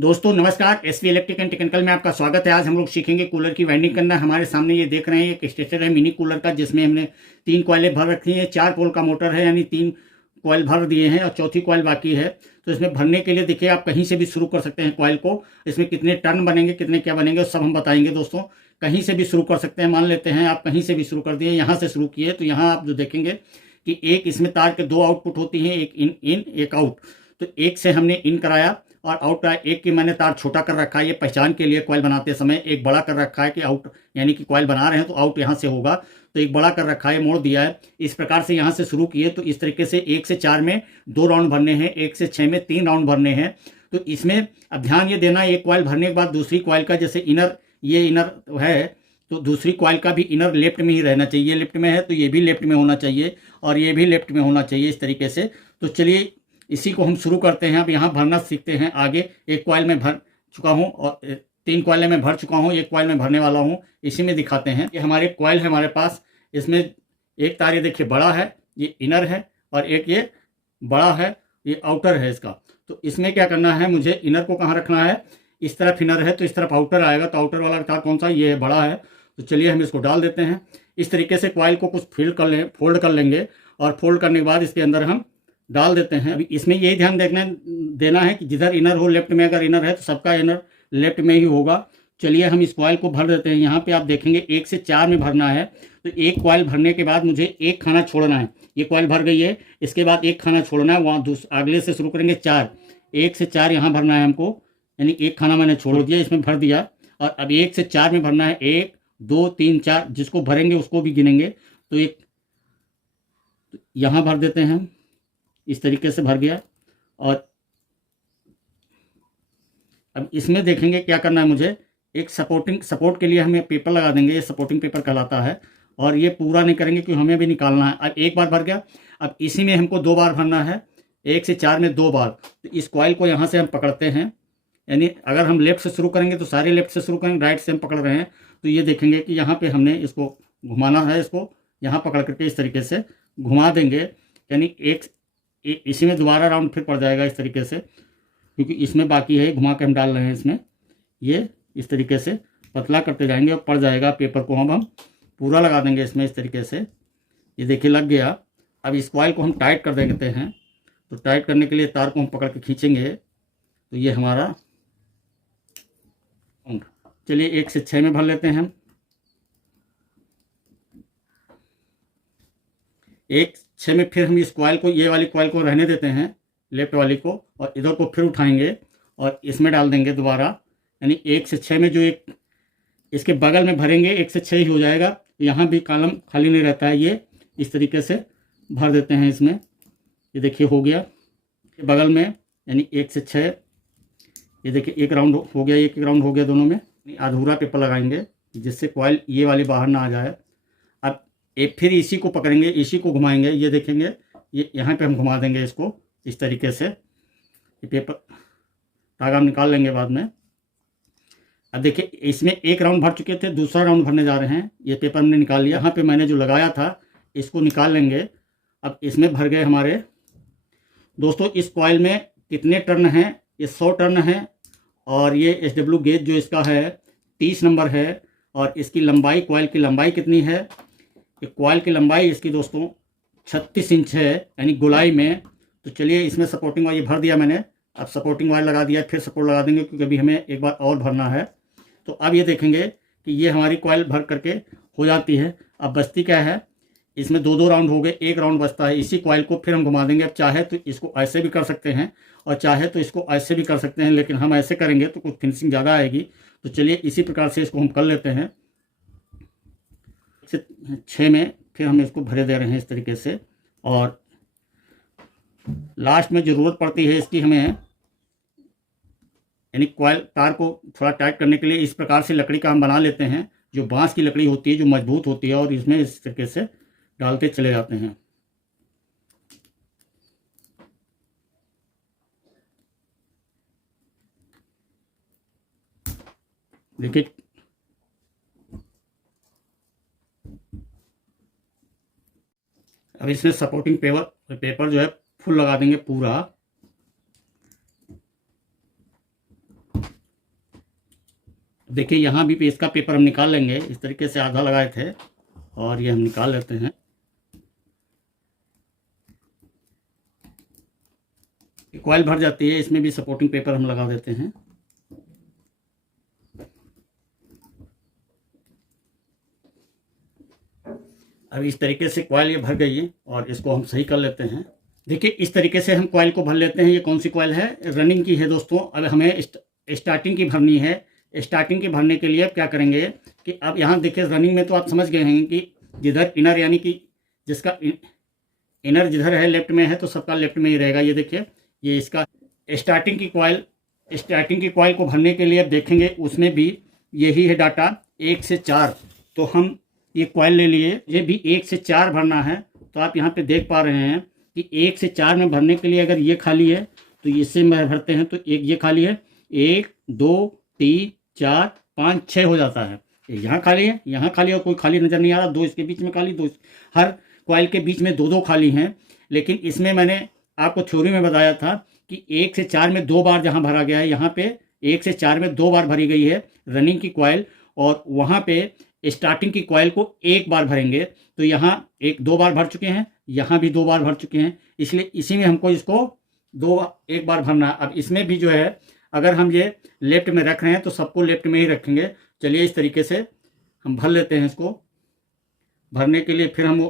दोस्तों नमस्कार। SV electric and technical में आपका स्वागत है। आज हम लोग सीखेंगे कूलर की वाइंडिंग करना। हमारे सामने ये देख रहे हैं एक स्टेटर है मिनी कूलर का, जिसमें हमने 3 कॉइलें भर रखी हैं। 4 पोल का मोटर है, यानी 3 कॉइल भर दिए हैं और चौथी कॉइल बाकी है। तो इसमें भरने के लिए देखिए, आप कहीं से भी शुरू कर सकते हैं कॉइल को। इसमें कितने टर्न बनेंगे, कितने क्या बनेंगे, सब हम बताएंगे दोस्तों। कहीं से भी शुरू कर सकते हैं। मान लेते हैं आप कहीं से भी शुरू कर दिए, यहाँ से शुरू किए, तो यहाँ आप जो देखेंगे कि एक इसमें तार के 2 आउटपुट होती हैं, एक इन एक आउट। तो एक से हमने इन कराया और आउट का एक की मैंने तार छोटा कर रखा है, ये पहचान के लिए कॉइल बनाते समय। एक बड़ा कर रखा है कि आउट, यानी कि कॉइल बना रहे हैं तो आउट यहाँ से होगा, तो एक बड़ा कर रखा है, मोड़ दिया है। इस प्रकार से यहाँ से शुरू किए, तो इस तरीके से 1 से 4 में 2 राउंड भरने हैं, 1 से 6 में 3 राउंड भरने हैं। तो इसमें अब ध्यान ये देना, एक कॉइल भरने के बाद दूसरी कॉइल का, जैसे इनर, ये इनर है तो दूसरी कॉइल का भी इनर लेफ्ट में ही रहना चाहिए। ये लेफ्ट में है तो ये भी लेफ्ट में होना चाहिए और ये भी लेफ्ट में होना चाहिए, इस तरीके से। तो चलिए इसी को हम शुरू करते हैं। अब यहाँ भरना सीखते हैं आगे। एक कॉइल में भर चुका हूँ और 3 कॉइलें में भर चुका हूँ, एक कॉइल में भरने वाला हूँ। इसी में दिखाते हैं। ये हमारे कॉइल है हमारे पास। इसमें एक तार ये देखिए बड़ा है, ये इनर है, और एक ये बड़ा है, ये आउटर है इसका। तो इसमें क्या करना है, मुझे इनर को कहाँ रखना है, इस तरफ इनर है तो इस तरफ आउटर आएगा। तो आउटर वाला तार कौन सा, ये बड़ा है। तो चलिए हम इसको डाल देते हैं। इस तरीके से कॉइल को कुछ फोल्ड कर लेंगे और फोल्ड करने के बाद इसके अंदर हम डाल देते हैं। अभी इसमें यही ध्यान देना है कि जिधर इनर हो, लेफ्ट में अगर इनर है तो सबका इनर लेफ्ट में ही होगा। चलिए हम इस कॉइल को भर देते हैं। यहाँ पे आप देखेंगे 1 से 4 में भरना है। तो एक कॉइल भरने के बाद मुझे एक खाना छोड़ना है। ये कॉइल भर गई है, इसके बाद एक खाना छोड़ना है। वहाँ अगले से शुरू करेंगे 4, 1 से 4 यहाँ भरना है हमको, यानी एक खाना मैंने छोड़ दिया, इसमें भर दिया। और अब 1 से 4 में भरना है, 1 2 3 4, जिसको भरेंगे उसको भी गिनेंगे। तो एक यहाँ भर देते हैं हम, इस तरीके से भर गया। और अब इसमें देखेंगे क्या करना है मुझे। एक सपोर्ट के लिए हमें पेपर लगा देंगे, ये सपोर्टिंग पेपर कहलाता है। और ये पूरा नहीं करेंगे क्योंकि हमें भी निकालना है। अब एक बार भर गया, अब इसी में हमको 2 बार भरना है, 1 से 4 में 2 बार। तो इस कॉइल को यहाँ से हम पकड़ते हैं, यानी अगर हम लेफ्ट से शुरू करेंगे तो सारे लेफ्ट से शुरू करेंगे, राइट से हम पकड़ रहे हैं। तो ये देखेंगे कि यहाँ पे हमने इसको घुमाना है, इसको यहाँ पकड़ करके इस तरीके से घुमा देंगे, यानी इसी में दोबारा राउंड फिर पड़ जाएगा इस तरीके से, क्योंकि इसमें बाकी है, घुमा के हम डाल रहे हैं इसमें। ये इस तरीके से पतला करते जाएंगे और पड़ जाएगा। पेपर को हम पूरा लगा देंगे इसमें इस तरीके से। ये देखिए लग गया। अब इस कॉइल को हम टाइट कर देते हैं। तो टाइट करने के लिए तार को हम पकड़ के खींचेंगे, तो ये हमारा। चलिए 1 से 6 में भर लेते हैं हम। 1 6 में फिर हम इस कॉइल को, ये वाली कॉइल को रहने देते हैं, लेफ्ट वाली को, और इधर को फिर उठाएंगे और इसमें डाल देंगे दोबारा। यानी 1 से 6 में जो एक इसके बगल में भरेंगे, 1 से 6 ही हो जाएगा। यहाँ भी कॉलम खाली नहीं रहता है। ये इस तरीके से भर देते हैं इसमें। ये देखिए हो गया बगल में, यानी 1 से 6। ये देखिए एक राउंड हो गया, एक राउंड हो गया दोनों में। अधूरा पेपर लगाएंगे जिससे कॉइल ये वाली बाहर ना आ जाए। अब एक फिर इसी को पकड़ेंगे, इसी को घुमाएंगे। ये देखेंगे, ये यहाँ पे हम घुमा देंगे इसको इस तरीके से। ये पेपर धागा हम निकाल लेंगे बाद में। अब देखिए इसमें एक राउंड भर चुके थे, दूसरा राउंड भरने जा रहे हैं। ये पेपर हमने निकाल लिया। यहाँ पे मैंने जो लगाया था इसको निकाल लेंगे। अब इसमें भर गए हमारे। दोस्तों इस कॉइल में कितने टर्न हैं, ये 100 टर्न है। और ये SW गेज जो इसका है 30 नंबर है। और इसकी लंबाई, कॉइल की लंबाई कितनी है, ये कॉइल की लंबाई इसकी दोस्तों 36 इंच है, यानी गोलाई में। तो चलिए इसमें सपोर्टिंग वायर भर दिया मैंने। अब सपोर्टिंग वायर लगा दिया, फिर सपोर्ट लगा देंगे क्योंकि अभी हमें एक बार और भरना है। तो अब ये देखेंगे कि ये हमारी कॉइल भर करके हो जाती है। अब बचती क्या है, इसमें 2 राउंड हो गए, एक राउंड बचता है। इसी कॉइल को फिर हम घुमा देंगे। अब चाहे तो इसको ऐसे भी कर सकते हैं और चाहे तो इसको ऐसे भी कर सकते हैं, लेकिन हम ऐसे करेंगे तो कुछ फिनिशिंग ज़्यादा आएगी। तो चलिए इसी प्रकार से इसको हम कर लेते हैं। 6 में फिर हम इसको भरे दे रहे हैं इस तरीके से। और लास्ट में ज़रूरत पड़ती है इसकी हमें, यानी कॉइल तार को थोड़ा टाइट करने के लिए इस प्रकार से लकड़ी का हम बना लेते हैं, जो बांस की लकड़ी होती है, जो मजबूत होती है, और इसमें इस तरीके से डालते चले जाते हैं। देखिए अब इसमें सपोर्टिंग पेपर जो है फुल लगा देंगे पूरा। देखिए यहाँ भी इसका पेपर हम निकाल लेंगे, इस तरीके से आधा लगाए थे और ये हम निकाल लेते हैं। कॉइल भर जाती है, इसमें भी सपोर्टिंग पेपर हम लगा देते हैं। अब इस तरीके से कॉइल ये भर गई है और इसको हम सही कर लेते हैं। देखिए इस तरीके से हम कॉइल को भर लेते हैं। ये कौन सी कॉइल है, रनिंग की है दोस्तों। अब हमें स्टार्टिंग की भरनी है। स्टार्टिंग की भरने के लिए क्या करेंगे कि अब यहाँ देखिए रनिंग में तो आप समझ गए हैं कि जिधर इनर यानी कि जिसका इनर जिधर है लेफ्ट में है तो सबका लेफ्ट में ही रहेगा। ये देखिए ये इसका स्टार्टिंग की कॉइल को भरने के लिए अब देखेंगे उसमें भी यही है डाटा 1 से 4। तो हम ये कॉइल ले लिए, ये भी 1 से 4 भरना है। तो आप यहाँ पे देख पा रहे हैं कि 1 से 4 में भरने के लिए अगर ये खाली है तो इससे में भरते हैं तो एक ये खाली है, 1 2 3 4 5 6 हो जाता है। यहाँ खाली है, यहाँ खाली, और कोई खाली नज़र नहीं आ रहा। 2 इसके बीच में खाली, 2 हर कॉइल के बीच में 2 खाली हैं। लेकिन इसमें मैंने आपको थ्योरी में बताया था कि 1 से 4 में 2 बार जहाँ भरा गया है, यहाँ पे 1 से 4 में 2 बार भरी गई है रनिंग की कॉइल, और वहाँ पे स्टार्टिंग की कॉइल को 1 बार भरेंगे। तो यहाँ 2 बार भर चुके हैं, यहाँ भी 2 बार भर चुके हैं, इसलिए इसी में हमको इसको 1 बार भरना है। अब इसमें भी जो है अगर हम ये लेफ्ट में रख रहे हैं तो सबको लेफ्ट में ही रखेंगे। चलिए इस तरीके से हम भर लेते हैं। इसको भरने के लिए फिर हम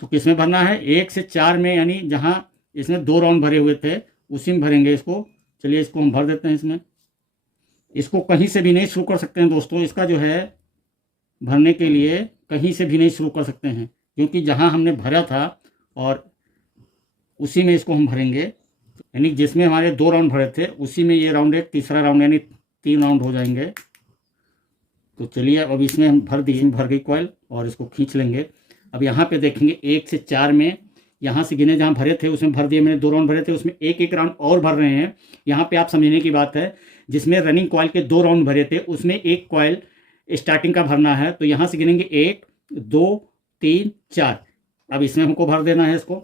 तो किस में भरना है, 1 से 4 में, यानी जहाँ इसमें 2 राउंड भरे हुए थे उसी में भरेंगे इसको। चलिए इसको हम भर देते हैं इसमें। इसको कहीं से भी नहीं शुरू कर सकते हैं दोस्तों, इसका जो है भरने के लिए कहीं से भी नहीं शुरू कर सकते हैं, क्योंकि जहाँ हमने भरा था और उसी में इसको हम भरेंगे। यानी जिसमें हमारे 2 राउंड भरे थे उसी में ये राउंड एक तीसरा राउंड, यानी 3 राउंड हो जाएंगे। तो चलिए अब इसमें हम भर दिए, भर गई कॉइल, और इसको खींच लेंगे। अब यहाँ पे देखेंगे 1 से 4 में यहाँ से गिने जहाँ भरे थे उसमें भर दिए मैंने, 2 राउंड भरे थे उसमें एक राउंड और भर रहे हैं। यहाँ पे आप समझने की बात है, जिसमें रनिंग कॉइल के 2 राउंड भरे थे उसमें 1 कॉइल स्टार्टिंग का भरना है। तो यहाँ से गिनेंगे 1 2 3 4। अब इसमें हमको भर देना है इसको।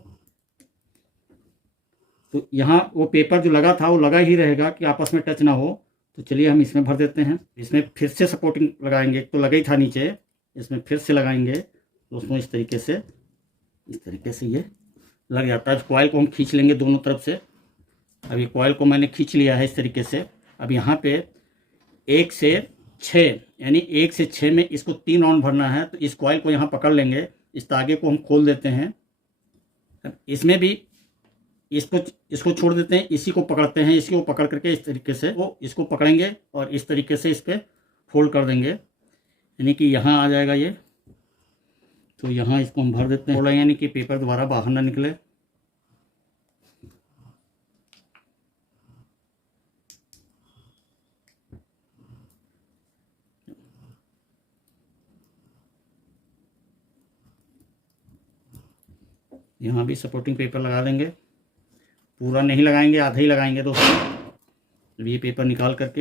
तो यहाँ वो पेपर जो लगा था वो लगा ही रहेगा कि आपस में टच ना हो। तो चलिए हम इसमें भर देते हैं। इसमें फिर से सपोर्टिंग लगाएंगे, तो लगा ही था नीचे, इसमें फिर से लगाएंगे दोस्तों। इस तरीके से ये लग जाता है। कॉइल को हम खींच लेंगे दोनों तरफ से। अब ये कॉइल को मैंने खींच लिया है इस तरीके से। अब यहाँ पे 1 से 6, यानी 1 से 6 में इसको 3 राउंड भरना है। तो इस कॉइल को यहाँ पकड़ लेंगे, इस तागे को हम खोल देते हैं। अब इसमें भी इसको छोड़ देते हैं, इसी को पकड़ते हैं, इसी को पकड़ करके इस तरीके से वो इसको पकड़ेंगे और इस तरीके से इस पर फोल्ड कर देंगे, यानी कि यहाँ आ जाएगा ये। तो यहाँ इसको हम भर देते हैं थोड़ा, यानी कि पेपर दोबारा बाहर ना निकले। यहाँ भी सपोर्टिंग पेपर लगा देंगे, पूरा नहीं लगाएंगे, आधा ही लगाएंगे दोस्तों। ये पेपर निकाल करके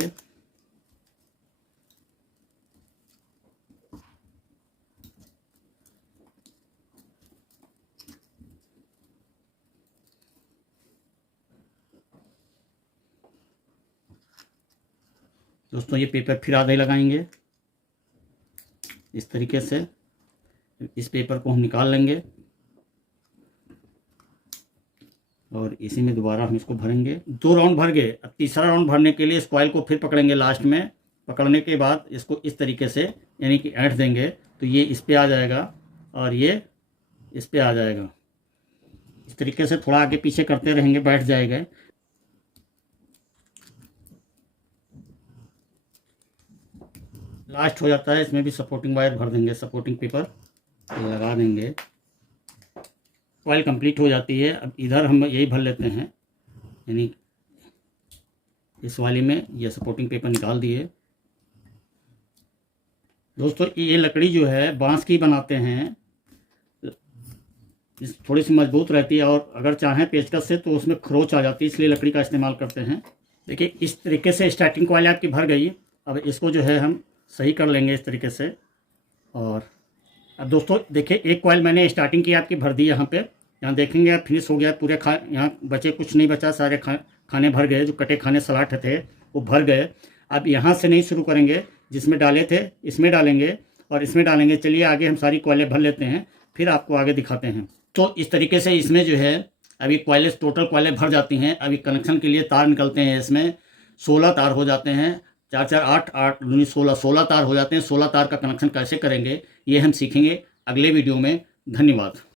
दोस्तों ये पेपर फिर आधा ही लगाएंगे इस तरीके से। इस पेपर को हम निकाल लेंगे और इसी में दोबारा हम इसको भरेंगे। 2 राउंड भर गए। अब तीसरा राउंड भरने के लिए इस कॉइल को फिर पकड़ेंगे लास्ट में। पकड़ने के बाद इसको इस तरीके से यानी कि ऐंठ देंगे, तो ये इस पे आ जाएगा और ये इस पे आ जाएगा। इस तरीके से थोड़ा आगे पीछे करते रहेंगे, बैठ जाएगा। लास्ट हो जाता है, इसमें भी सपोर्टिंग वायर भर देंगे, सपोर्टिंग पेपर लगा देंगे। कॉइल कंप्लीट हो जाती है। अब इधर हम यही भर लेते हैं, यानी इस वाली में ये सपोर्टिंग पेपर निकाल दिए। दोस्तों ये लकड़ी जो है बांस की बनाते हैं, थोड़ी सी मजबूत रहती है, और अगर चाहें पेचकस से तो उसमें खरोच आ जाती है, इसलिए लकड़ी का इस्तेमाल करते हैं। देखिए इस तरीके से स्टार्टिंग कॉइल आपकी भर गई। अब इसको जो है हम सही कर लेंगे इस तरीके से। और अब दोस्तों देखिए एक कॉइल मैंने स्टार्टिंग की आपकी भर दी। यहाँ पे यहाँ देखेंगे आप फिनिश हो गया पूरे यहाँ बचे कुछ नहीं बचा, सारे खाने भर गए। जो कटे खाने सलाट थे वो भर गए। अब यहाँ से नहीं शुरू करेंगे, जिसमें डाले थे इसमें डालेंगे और इसमें डालेंगे। चलिए आगे हम सारी कॉइलें भर लेते हैं, फिर आपको आगे दिखाते हैं। तो इस तरीके से इसमें जो है अभी कॉइलें, टोटल कॉइलें भर जाती हैं। अभी कनेक्शन के लिए तार निकलते हैं, इसमें 16 तार हो जाते हैं। 4 4 8 8 19 16 तार हो जाते हैं। 16 तार का कनेक्शन कैसे करेंगे ये हम सीखेंगे अगले वीडियो में। धन्यवाद।